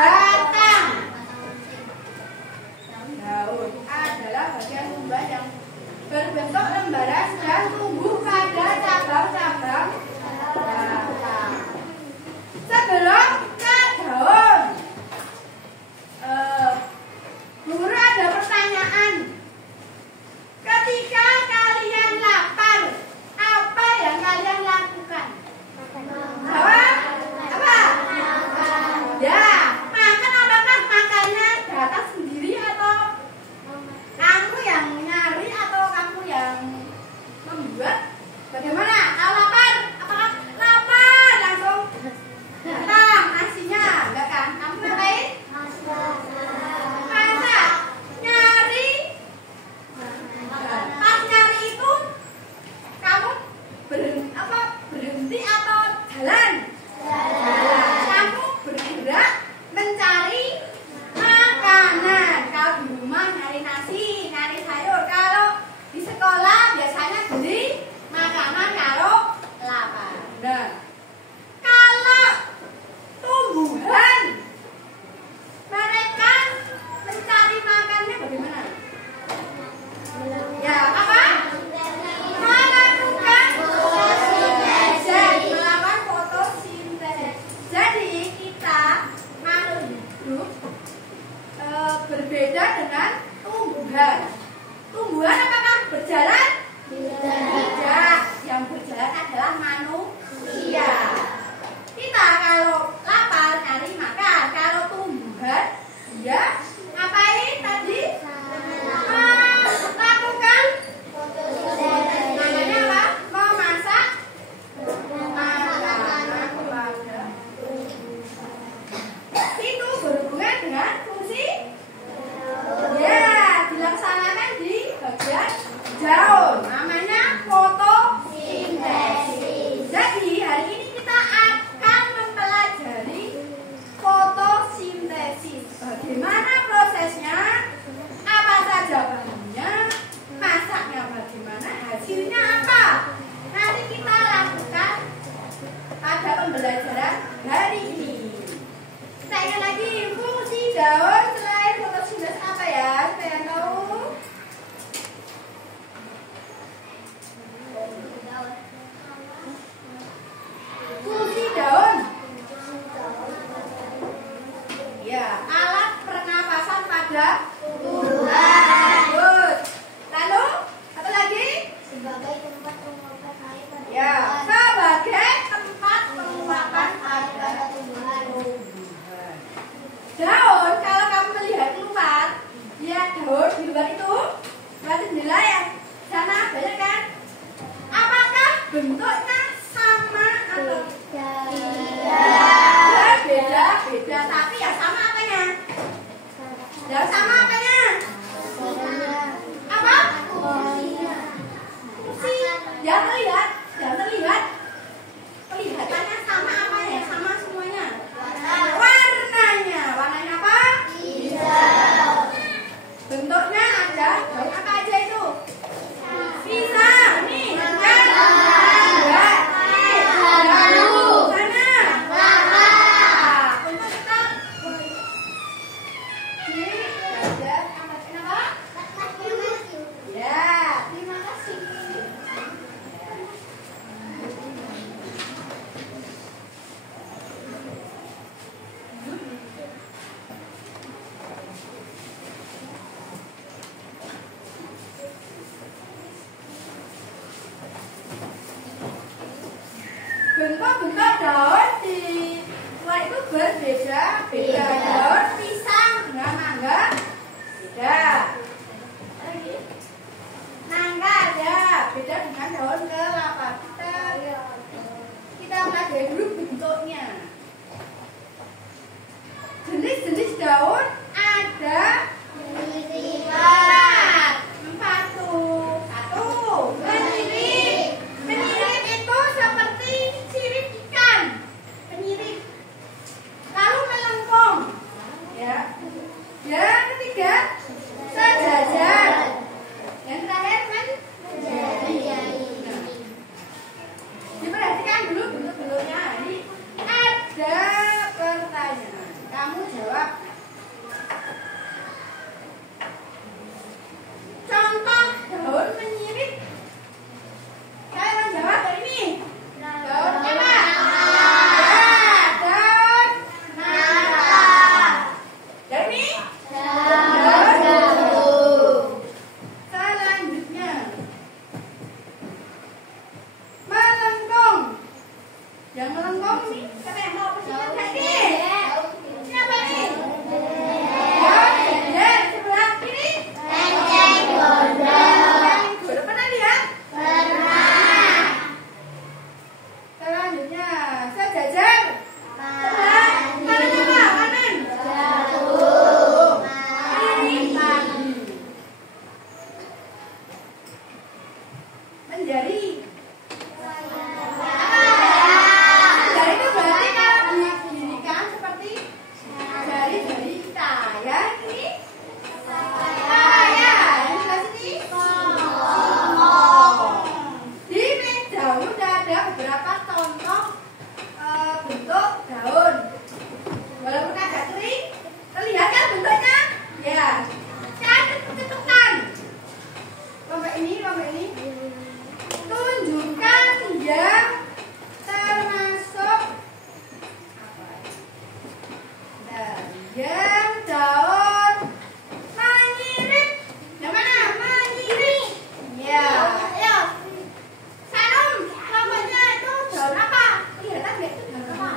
batang. Daun adalah bagian tumbuhan yang berbentuk lembaran dan tumbuh pada cabang-cabang batang. Sebelum ke daun, guru ada pertanyaan. Ketika kalian lapar, apa yang kalian lakukan? Jawab. Apa? Ya, makan. Apakah makannya datang sendiri atau kamu yang nyari atau kamu yang membuat? Bagaimana? Kalau lapar, apakah lapar langsung datang nasinya? Enggak kan? Kamu ngapain? Masak. Nyari. Pas nyari itu kamu berhenti atau jalan? Kamu bergerak mencari makanan. Kalau di rumah nyari nasi, nyari sayur. Kalau di sekolah biasanya beli makanan kalau lapar. Nah, kalau tumbuhan mereka mencari makannya bagaimana? Ya, apa? Melakukan fotosintesis. Melakukan fotosintesis. Jadi kita makhluk hidup berbeda dengan tumbuhan. Tumbuhan apakah berjalan? Tidak. Yang berjalan adalah manusia. Kita kalau lapar cari makan. Kalau tumbuhan dia ngapain tadi? Lakukan namanya apa? Memasak makanan kepada itu berhubungan dengan fungsi ya dilaksanakan di bagian daun namanya fotosintesis. Jadi hari ini kita akan mempelajari fotosintesis. Bagaimana prosesnya? Apa saja bahannya? Masaknya bagaimana? Hasilnya apa? Nanti kita lakukan pada pembelajaran hari ini. Kita ingat lagi fungsi daun selain fotosintesis apa ya? Saya tahu. Fungsi daun. Ya, alat pernapasan pada tumbuhan. Good. Lalu apa lagi? Sebagai tempat penguapan air pada Ya, sebagai tempat penguapan air pada tumbuhan. Daun, kalau kamu melihat keluar, lihat daun di luar itu, berarti jendela yang sana banyak kan? Apakah bentuknya sama atau tidak? Beda, tapi ya sama apanya? Ya sama apanya? Apa? Fungsi. Ya terlihat. Kelihatannya sama apa ya? Sama semuanya. Warnanya apa? Hijau. Bentuknya ada daun apa aja itu? Pisang. Nih, kan? Enggak. Nih, daun. Mana? Untuk kita ini belajar amatin apa? Ya, terima kasih. Bentuk-bentuk daun di luar itu berbeda. Daun pisang dengan mangga beda. Nangka ada beda dengan daun kelapa. Kita pelajari dulu bentuknya. Jenis-jenis daun ada empat tuh. Satu, penirip. Penirip itu seperti sirip ikan. Penirip. Lalu melengkung. Ya. Yang ketiga, sejajar. Yang terakhir menjadi. Diperhatikan dulu bentuk-bentuknya. Ini ada pertanyaan. Kamu jawab. Yang melengkung nih, siapa yang mau persiapan kayak ini? Siapa nih? Daun, sebelah kiri. Udah pernah lihat? Selanjutnya, sejajar. Sebelah kanan apa? Kanan. Kiri pagi. Menjari. Menjari itu berarti kalau didirikan seperti jari-jari kita ya ini. Ya, ini sebelah sini. Di meja udah ada beberapa contoh bentuk daun. Walaupun agak kering, terlihat kan bentuknya? Ya. Cetukan. Lombok ini. Tunjukkan yang termasuk yang daun menyirip. Yang mana? Menyirip. Ya. Ayo. Sarum, lomboknya itu daun apa? Kelihatan nggak itu daun apa?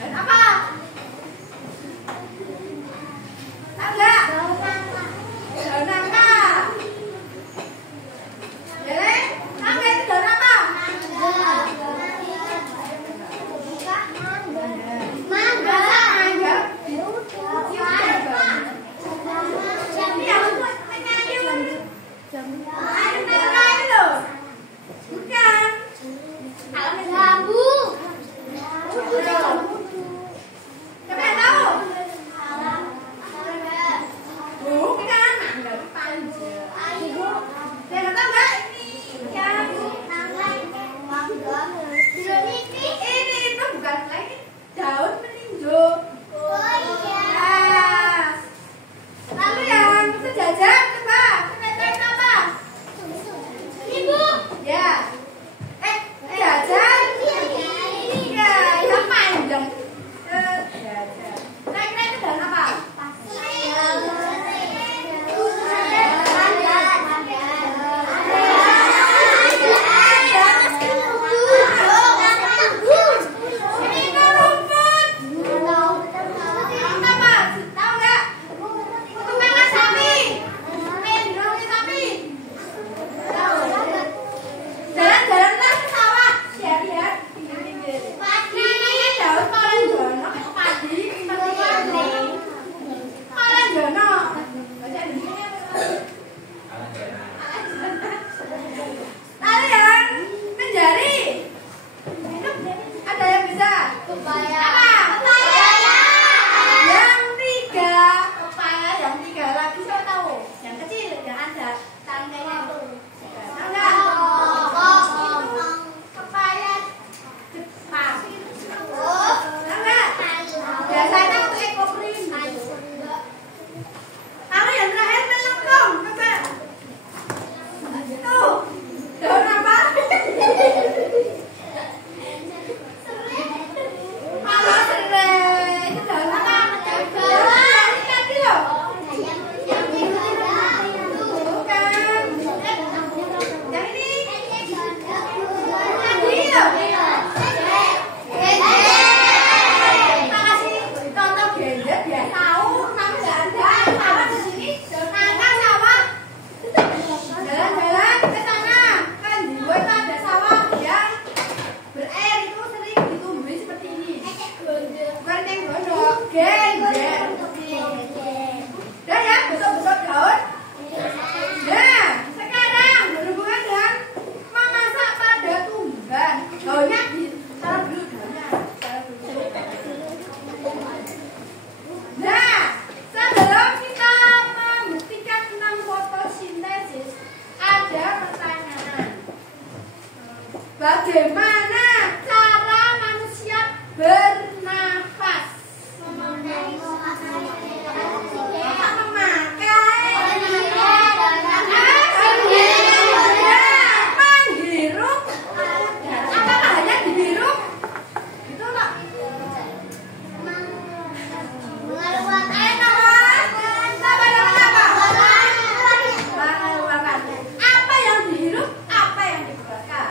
Daun apa? Tahu nggak? Daun nangka. Ya, Le? Tahu nggak itu daun apa? Mangga. Ini yang untuk penyayun. Air nangka itu loh. Bukan. Siapa yang tahu? Bukan. Nggak panjang. Saya nggak tahu nggak ini yang ini itu bukan lagi daun meninjo. Yes. Lalu yang sejajar coba sejajar apa? Ya. Sejajar. Ya, yang panjang. Sejajar. Saya kira itu daun apa? Jalan-jalanlah ke sawah. Lihat. Ini daun kolenjono, padi, seperti ini. Kolenjono. Baca dulu. Lalu yang menjari. Ada yang bisa? Apa? Yang tiga. Pepaya yang tiga lagi siapa tahu? Yang kecil yang ada tangkainya itu. Tahu nggak? Itu pepaya Jepang. Tahu nggak? Biasanya untuk ekoprint. Lalu yang terakhir melengkung. Coba. Tuh. Daun apa? Halo, serai. Itu daun apa? Daun tadi loh. Bukan. Yang ini. Tadi loh. Makasih. Contoh gendet ya tahu, tapi nggak ada sawah di sini. Nangka sawah. Jalan-jalan ke sana. Kan di luar itu ada sawah yang berair itu sering ditumbuhi seperti ini. Bukan yang gondok, gendet. Udah ya, bentuk-bentuk daun. Nah, sekarang berhubungan dengan memasak pada tumbuhan. Daunnya ditaruh dulu daunnya. Nah, sebelum kita membuktikan tentang fotosintesis, ada pertanyaan. Bagaimana cara manusia bernafas? Apa yang dihirup, apa yang dikeluarkan?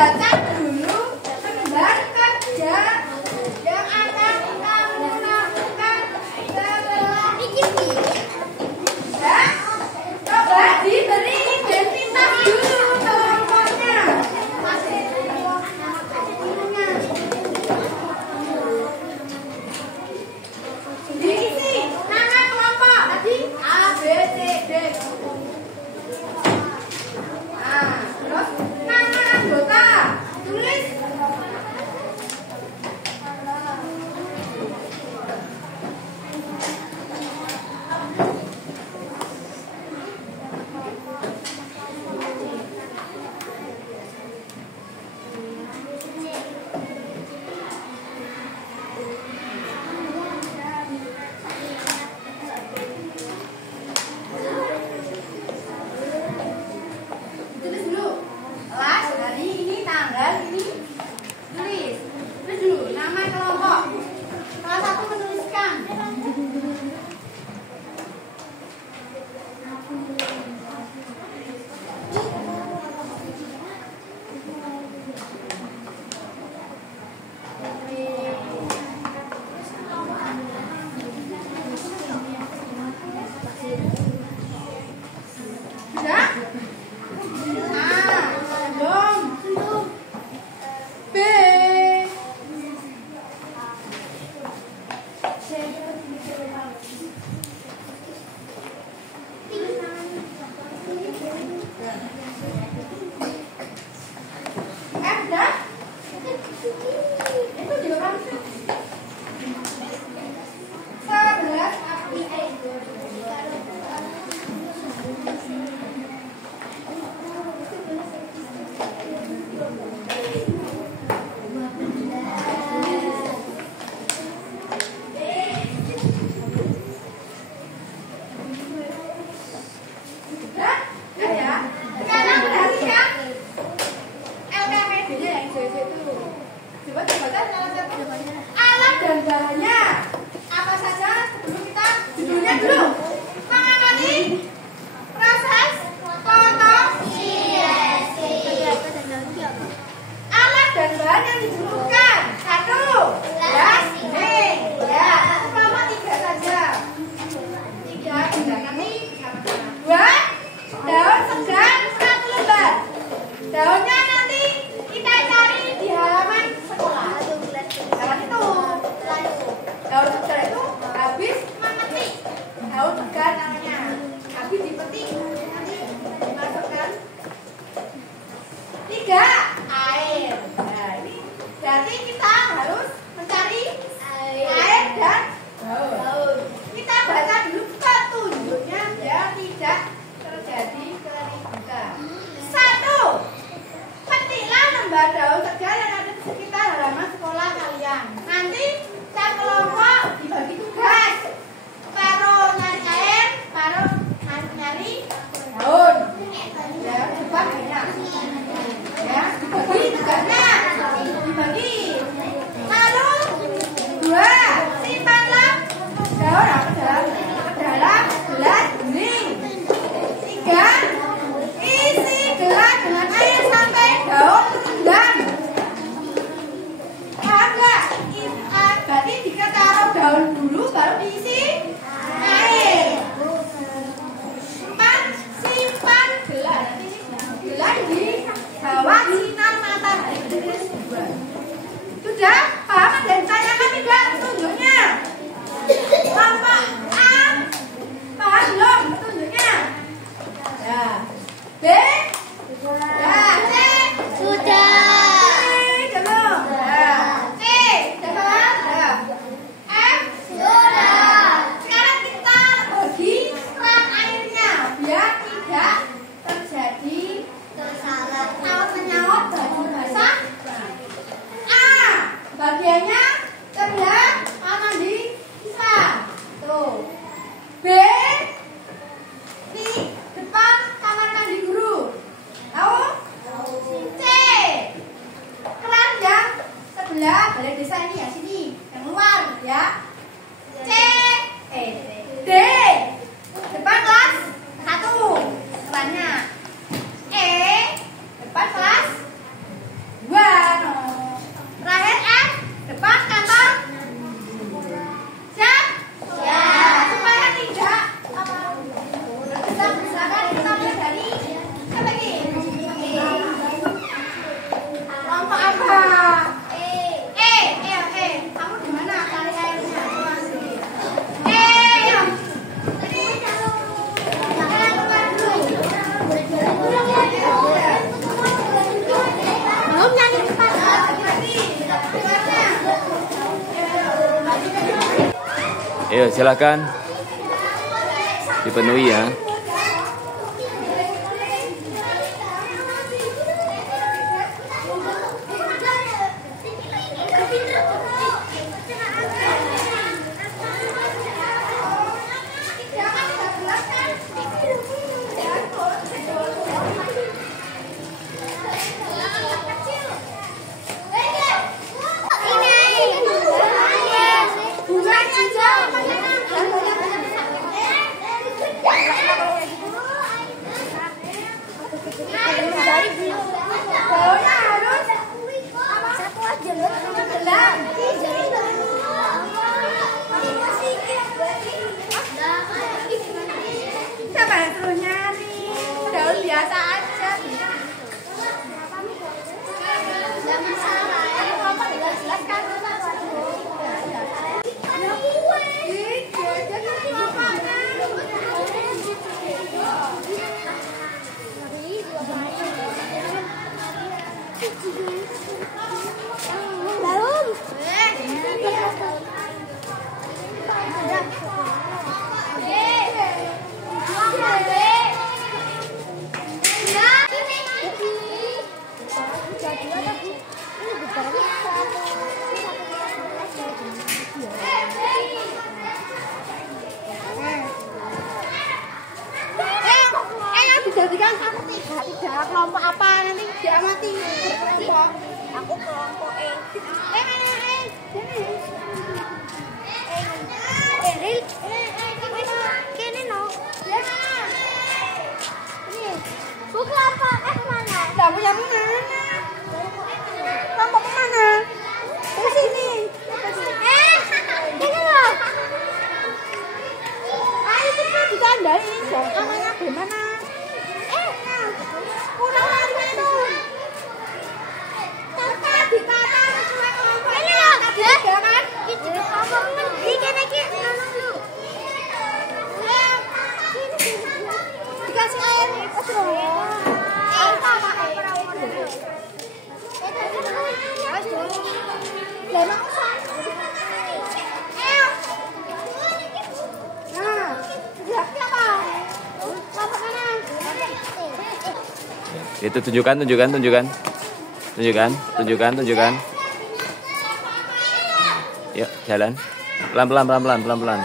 baca dulu lembar kerja yang akan kamu lakukan setelah ya. Coba diberi identitas dulu kelompoknya. Diisi nama kelompok tadi A, B, C, D. Nah, terus nama anggota tulis. Tulis dulu kelas hari ini, tanggal ini, tulis dulu nama kelompok. Kelas 1 menuliskan. Sudah? Belum. B. F dah. Itu juga kan 11 April. Ya. Sekarang perhatikan LKPD-nya yang JJ itu. Coba dibaca salah satu. Alat dan bahannya apa saja sebelum kita judulnya dulu. Mengamati proses potong. Alat dan bahan yang dibutuhkan 1. Gelas bening. Ya, selama 3 saja. 3 gunakan nih. 2. Daun segar 1 lembar. Daunnya nanti kita cari di halaman sekolah. Jangan itu. Daun segar itu habis memetik. Daun segar namanya. Habis dipetik nanti dimasukkan. 3. Air. Nah, ini berarti kita harus mencari air dan daun. Kita baca dulu petunjuknya biar tidak terjadi keributan. 1. Petiklah lembar daun segar yang ada di sekitar halaman sekolah kalian. Nanti setiap kelompok dibagi tugas. Paruh nyari air, paruh nyari daun. Ya, cepat banyak. Ya, dibagi tugasnya. Dibagi. Lalu 2. Simpanlah daun ke dalam gelas bening. 3. Isi gelas dengan air sampai daun terendam. Agak berarti jika taruh daun dulu baru diisi air. 4. Simpan gelas. Gelas di bawah sinar matahari. Sudah paham dan tanyakan tidak petunjuknya? Kelompok A paham belum petunjuknya? Ya. B. Ya. C. Sudah. Belum. Ya. C. Sudah paham? Ya. F. Sudah. Sekarang kita bagi keran airnya biar tidak terjadi menyaut baju basah. A. Bagiannya terlihat mana di bisa. Tuh. B. Ayo silakan dipenuhi ya. Biasa aja. Dijadikan aku tiga kelompok apa nanti dia mati kelompok aku kelompok kene no bu kelompok mana kamu yang mana kelompok mana di sini ini loh ayo kita ditandai namanya gimana dikasih air Itu tunjukkan. Yuk, jalan. Pelan-pelan.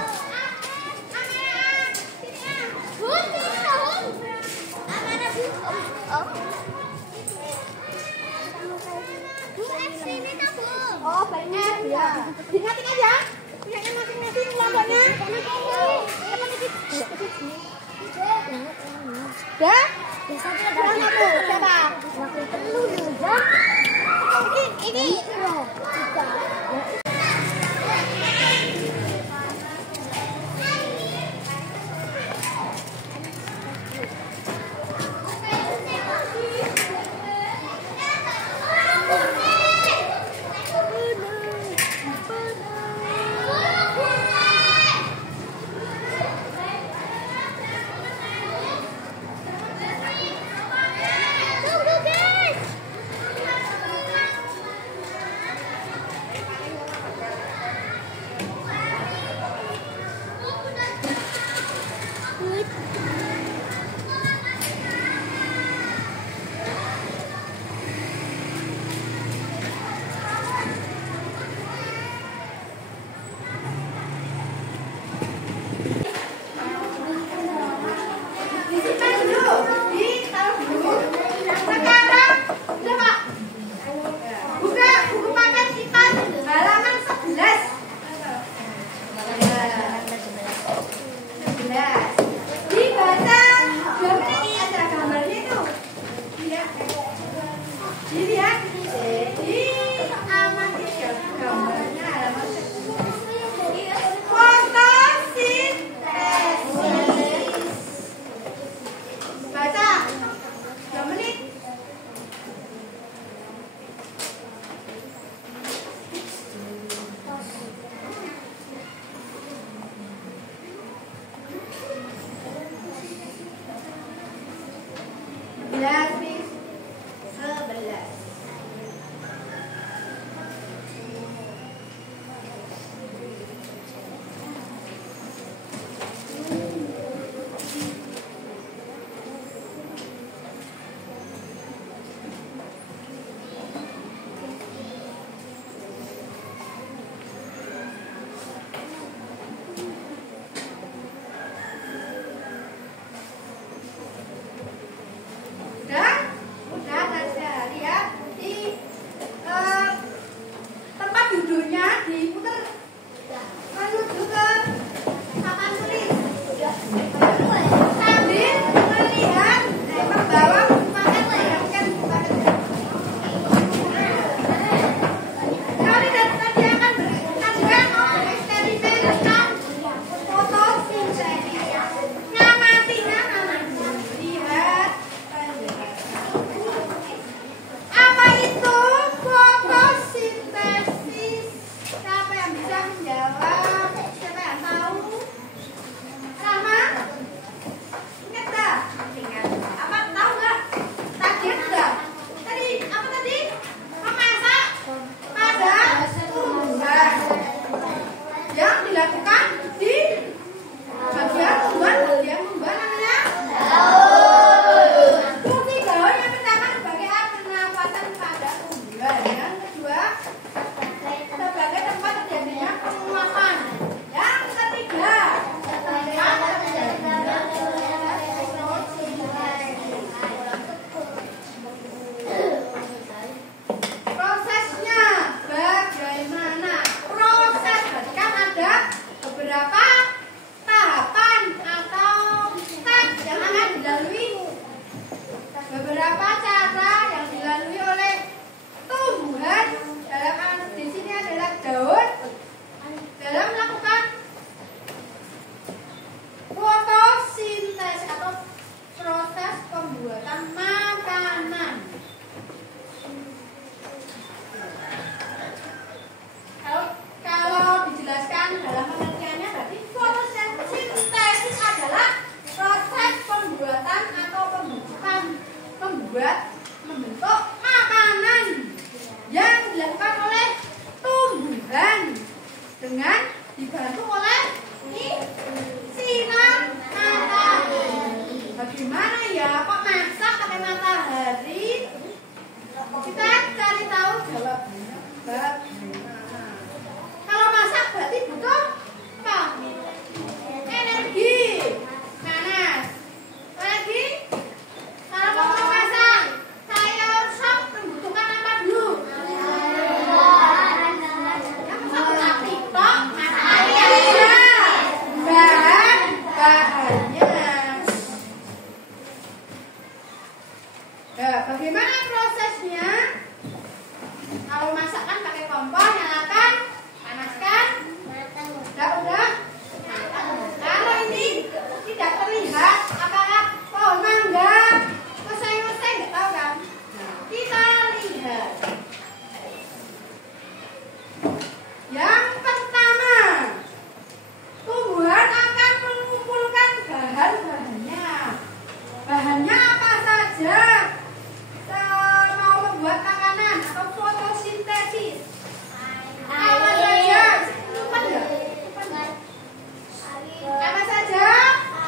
oh banyak ya diingatin aja ingatnya masing-masing kelompoknya dah berapa tuh siapa ini Belas, 11. membentuk makanan yang dilakukan oleh tumbuhan dengan dibantu oleh sinar matahari. Bagaimana ya kok masak pakai matahari? Kita cari tahu jawabannya. Kalau masak berarti butuh apa? Energi, panas. Lagi, kalau mau masak sayur sop membutuhkan apa dulu? Yang satu tapi tok matahari. Bahannya. Nah, bagaimana prosesnya? Kalau masak kan pakai kompor, nyalakan, panaskan. Udah. Kalau ini tidak terlihat, apakah pohon mangga, usai-usai nggak tahu kan? Kita lihat. Yang pertama, tumbuhan akan mengumpulkan bahan-bahannya. Bahannya apa saja? Mau membuat makanan atau fotosintesis. Apa saja? Lupa nggak? Apa saja?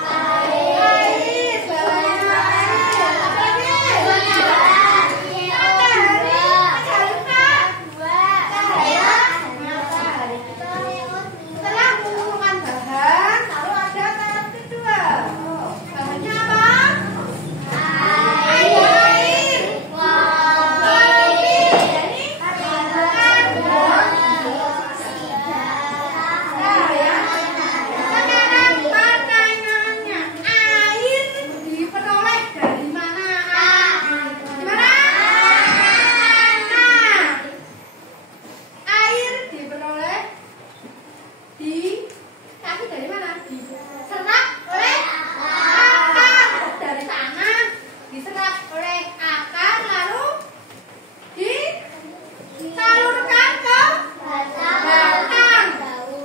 Air, balanya air. Apa lagi? Cahaya matahari. Setelah mengumpulkan bahan, lalu ada tahap kedua. Bahannya apa? Air. Sekarang pertanyaannya, air diperoleh dari mana? Gimana? Air diperoleh dari mana? Diserap oleh akar dari tanah, diserap oleh akar lalu disalurkan ke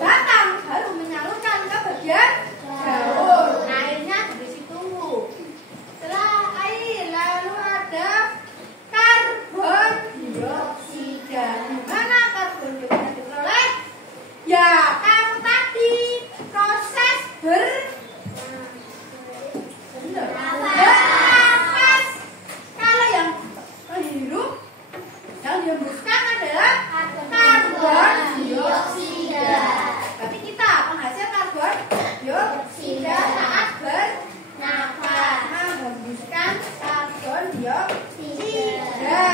batang baru menyalurkan ke bagian daun. Airnya dari situ. Setelah air lalu ada karbon dioksida. Gimana karbon dioksida diperoleh? Ya kamu tadi proses bernapas. Kalau yang menghirup, yang dihembuskan adalah karbon dioksida. Tapi kita penghasil karbon dioksida saat bernapas, menghembuskan karbon dioksida.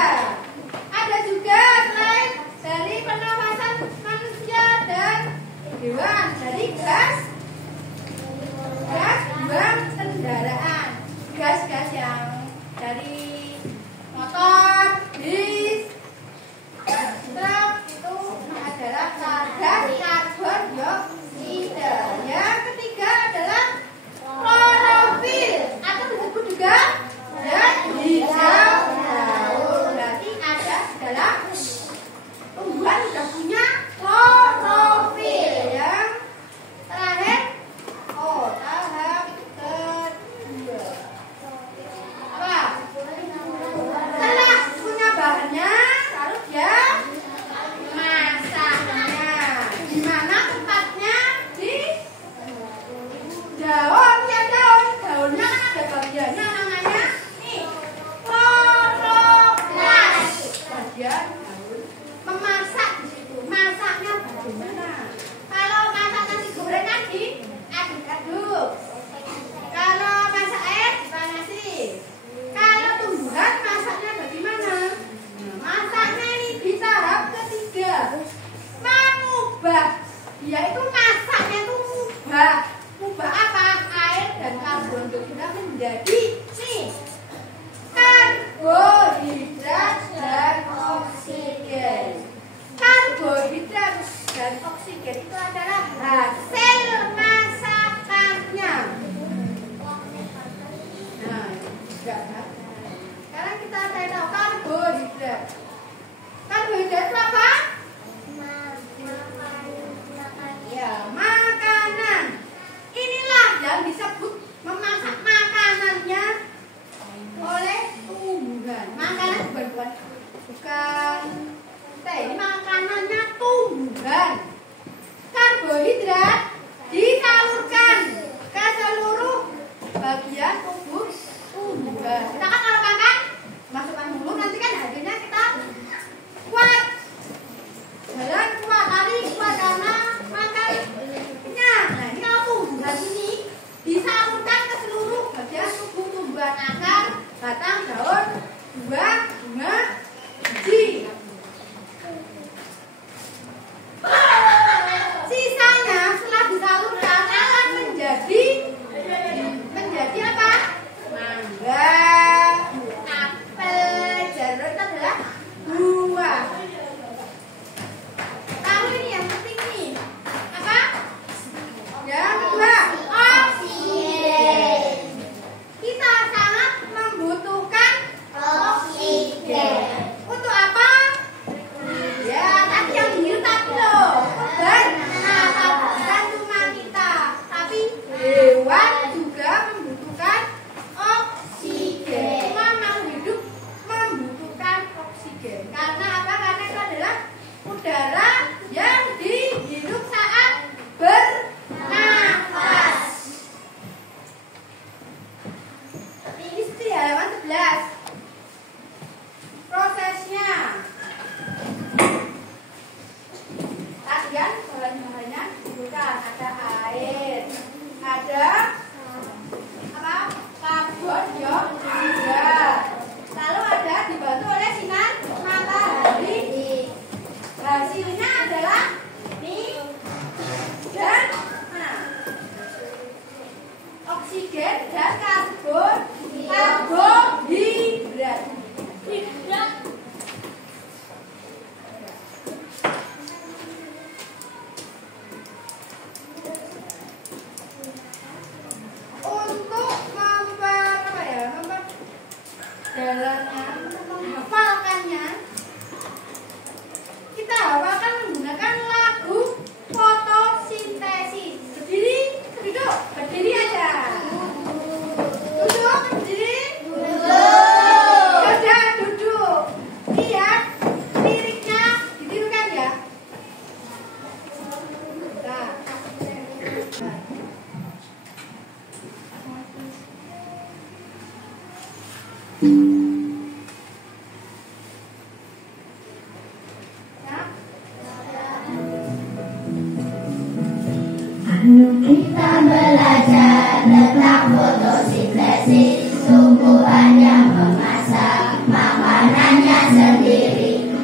Ada juga selain dari pernapasan manusia dan hewan, dari gas buang kendaraan, gas-gas yang dari motor, bis, truk itu adalah gas karbon dioksida. Yang ketiga adalah klorofil atau disebut juga zat hijau daun. Berarti ada dalam tumbuhan sudah punya klorofil. Yang terakhir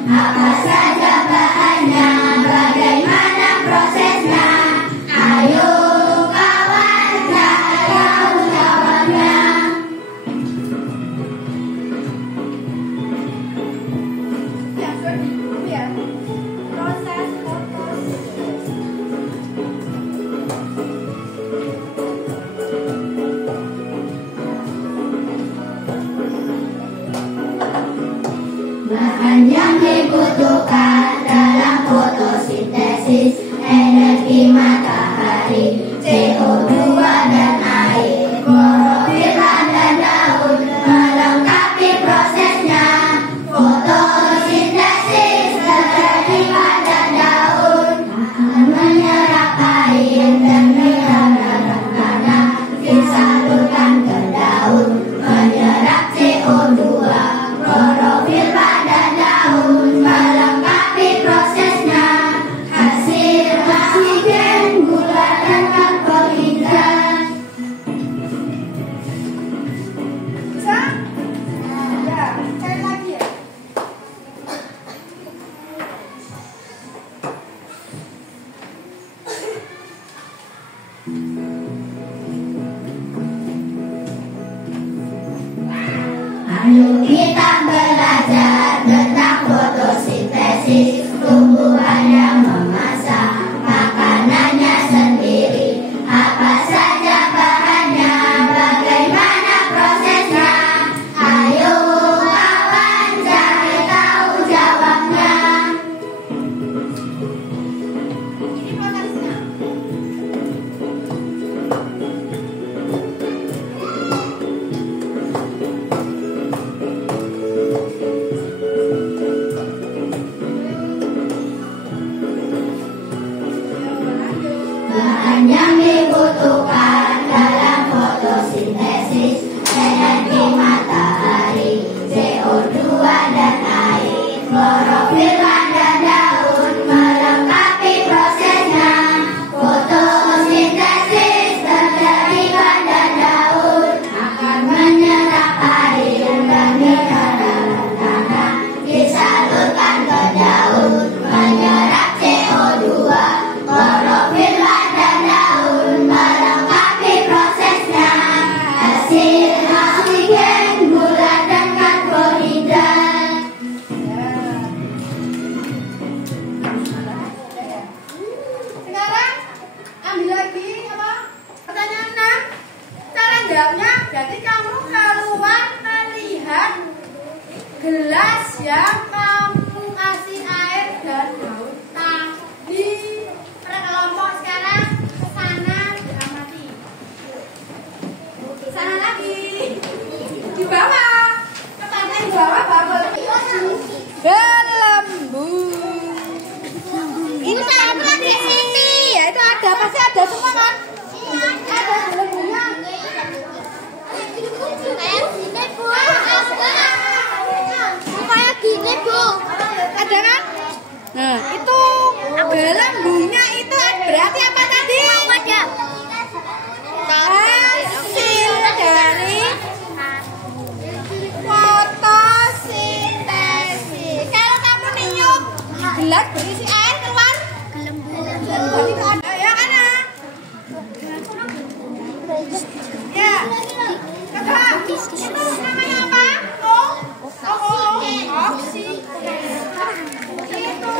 Apa saja bahannya, bagaimana prosesnya? Ayo kawan, cari tahu jawabnya. Yang kedua ya, proses fotosintesis. Bahan yang dibutuhkan dalam fotosintesis: energi matahari, CO2 dan air, klorofil dan daun. Melengkapi prosesnya, fotosintesis terjadi pada daun. Akan menyerap air dan mineral dan tanah, disalurkan ke daun. Menyerap CO2, klorofil pada daun. Melengkapi prosesnya, hasil oksigen, gula dan karbohidrat. Bisa? Ya, cari lagi ya. Ayo kita belajar tentang fotosintesis. Tumbuhan yang memasak makanannya sendiri. Apa saja bahannya, bagaimana prosesnya? Ayo kawan, cari tahu jawabnya. Ini prosesnya. Bahan yang dibutuhkan dalam fotosintesis: energi matahari, CO2 dan air, klorofil pada daun. Melengkapi prosesnya, fotosintesis terjadi pada daun. Akan menyerap air dan mineral dan tanah, disalurkan ke daun. Menyerap CO2, klorofil pada daun. Melengkapi prosesnya, hasil oksigen, gula dan karbohidrat. Sekarang ambil lagi apa? Pertanyaan 6. Cara jawabnya, berarti kamu keluar melihat gelas yang kamu kasih air dan daun tadi. Kelompok sekarang ke sana diamati. Sana lagi. Di bawah. Pertanyaan di bawah bagus. Gelembung. Ini apa di sini? Ya itu ada, pasti ada semua kan? Ada gelembungnya. Kayak gini, Bu. Ada kan? Nah, itu gelembungnya itu berarti apa tadi? Hasil dari fotosintesis. Kalau kamu niup gelas berisi air keluar gelembung. Ya kan? Ya. Kedua, itu namanya apa? Oksigen. Itu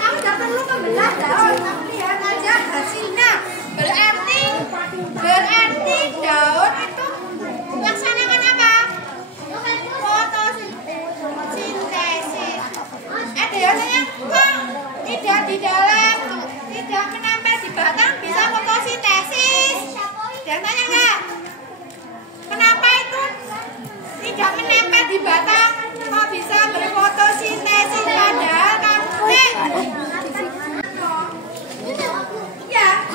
kamu tidak perlu membelah daun, kamu lihat aja hasilnya. Berarti daun itu melaksanakan apa? Fotosintesis. Biasanya kok tidak di dalam, tidak menempel di batang bisa fotosintesis. Jangan tanya enggak? Kenapa itu tidak menempel di batang kok bisa berfotosintesis padahal kamu ya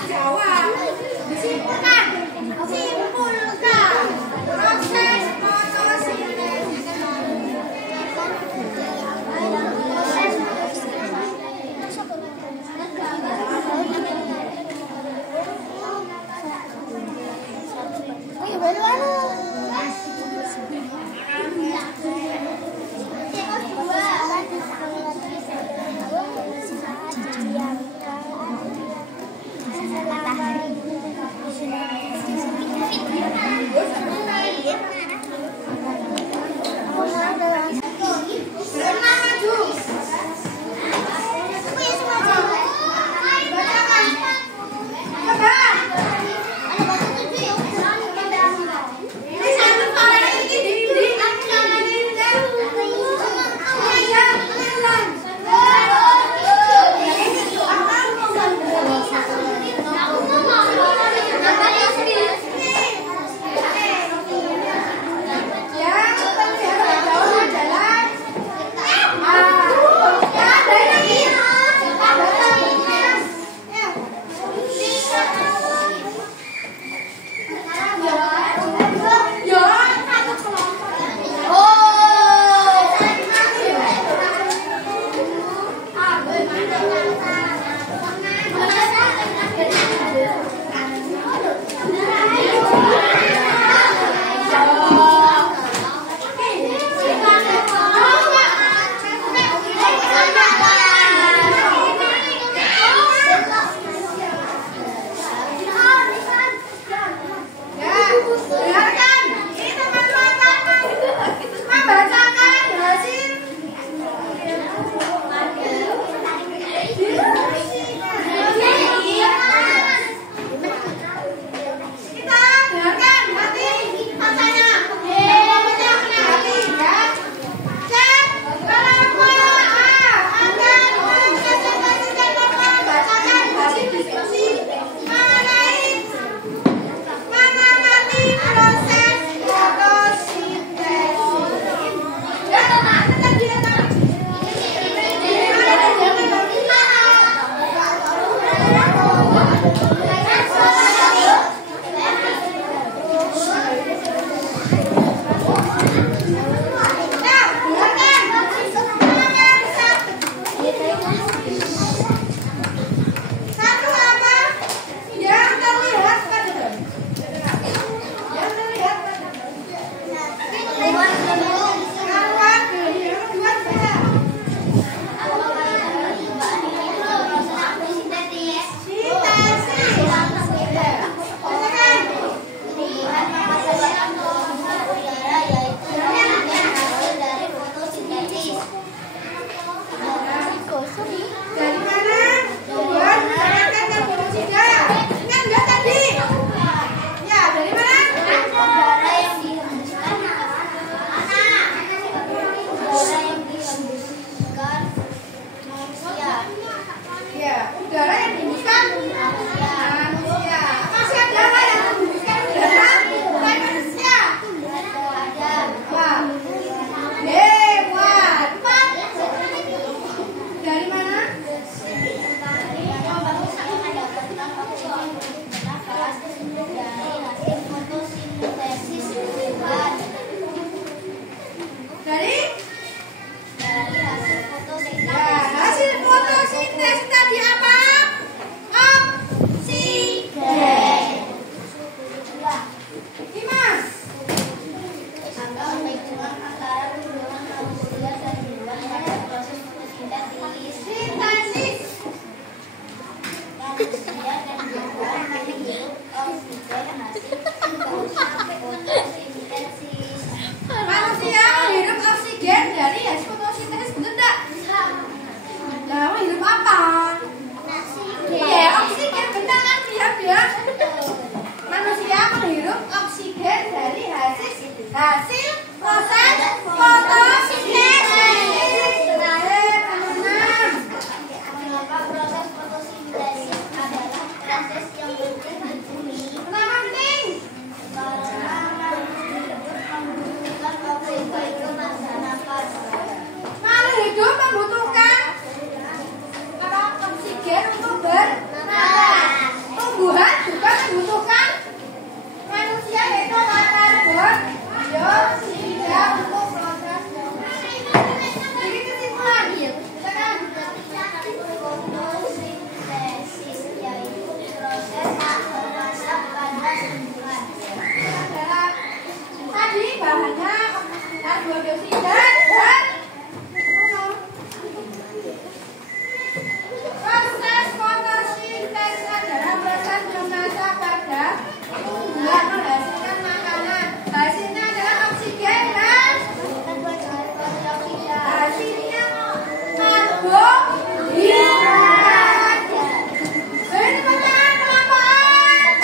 Hasil proses fotosintesis. Terakhir keenam. Mengapa proses fotosintesis adalah proses yang penting di bumi? Kenapa penting? Karena membutuhkan oksigen ke masyarakat. Makhluk hidup membutuhkan apa? Oksigen untuk bernafas. Tumbuhan juga membutuhkan manusia yaitu karbon dioksida untuk proses. Jadi kesimpulan Fotosintesis yaitu proses memasak pada tumbuhan. adalah tadi bahannya karbon dioksida dan proses fotosintesis adalah proses memasak pada tumbuhan menghasilkan makanan. Hasilnya adalah oksigen dan hasilnya karbon dioksida. Ini pertanyaan kelompokan.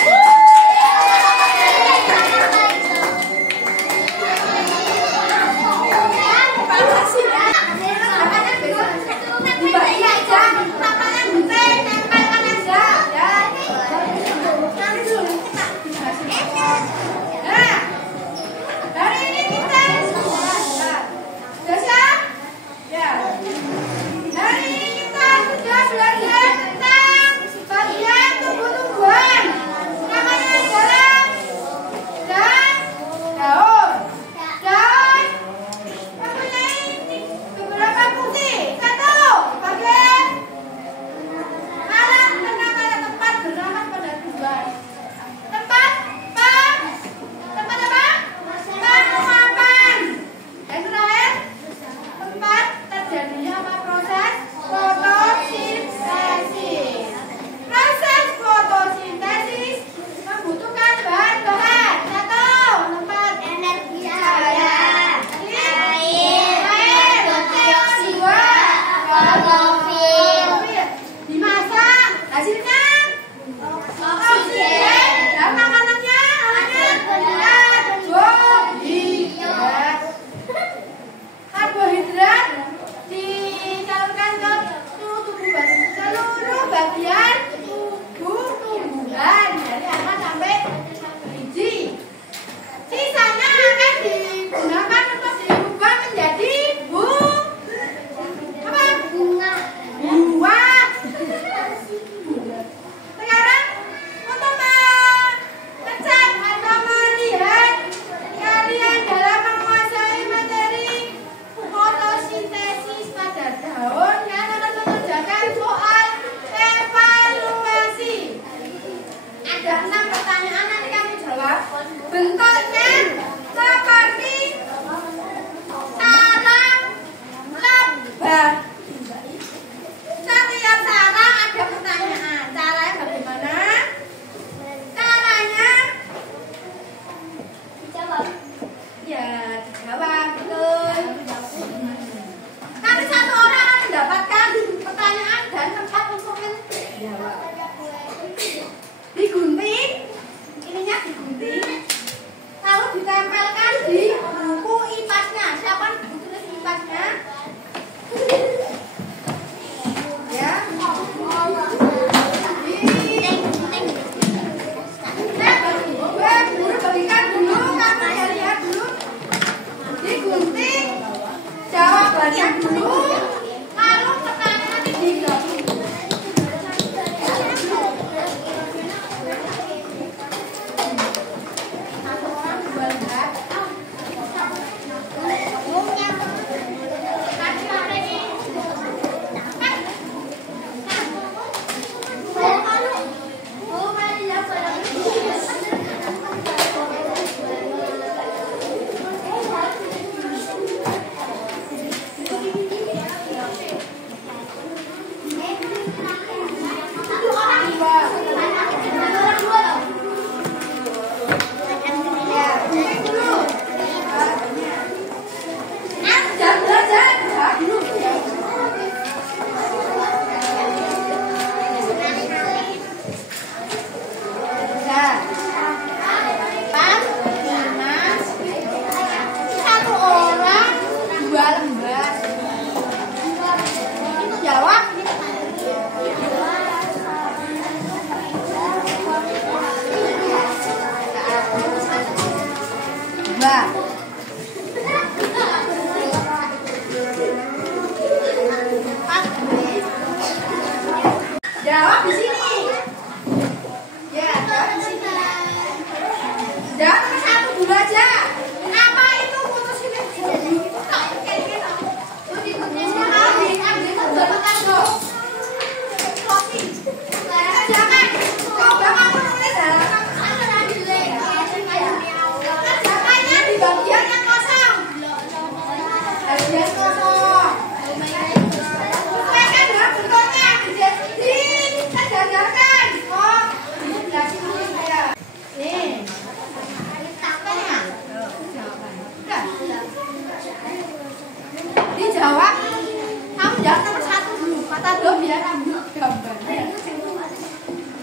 dia ambil gambar.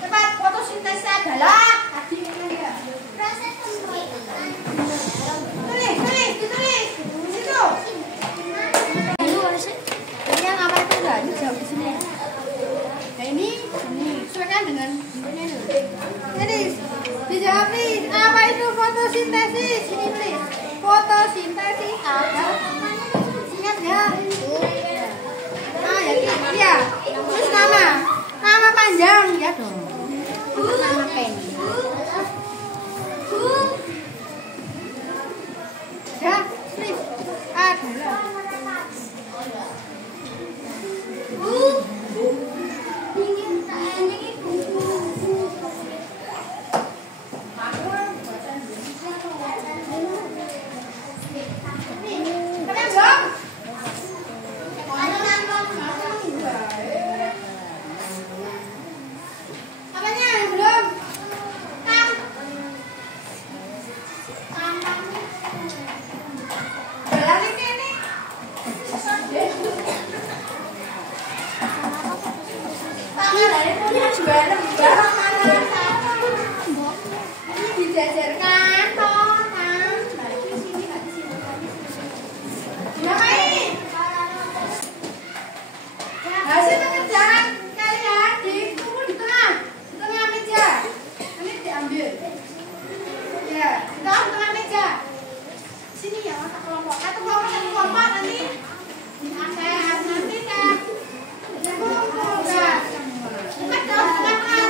Cepat, fotosintesis adalah tadi ya. Proses pembuatan. Tulis, ditulis. Situ. Ini yang apa itu enggak? Ini jauh di sini. Nah ini sesuaikan dengan bentuknya itu. Jadi dijawab nih, apa itu fotosintesis? Ini tulis. Fotosintesis adalah ingat ya? Ah ya, iya. Terus nama panjang ya dong. Nama pen. Ya, tulis adalah. Dijajarkan total. Di sini nggak di sini. Berapa ini? Hasil pekerjaan kalian dikumpul di tengah meja. Ini diambil. Ya, ditaruh di tengah meja. Sini ya, satu kelompok nanti. Nanti ya. Kumpul. Bukan dalam tengah.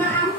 jemaah